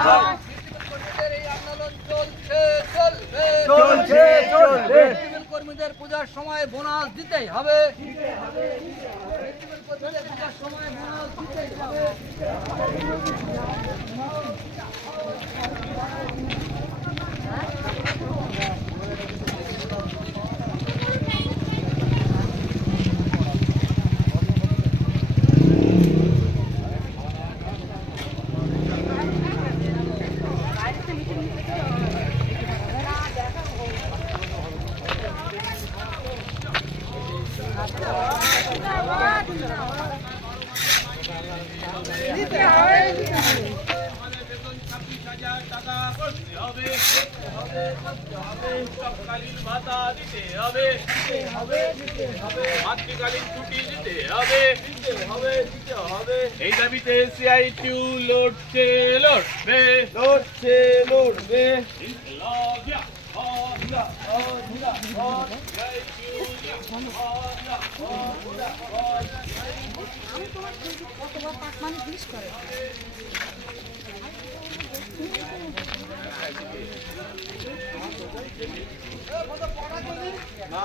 এই আন্দোলন চলছে চলবে কর্মীদের পূজার সময় বোনাস দিতেই হবে। কর্মীদের পূজার সময় বোনাস দিতেই হবে। মাতৃকালীন ছুটি দিতে হবে। এই দাবিতে CITU লড়ছে লড়বে। না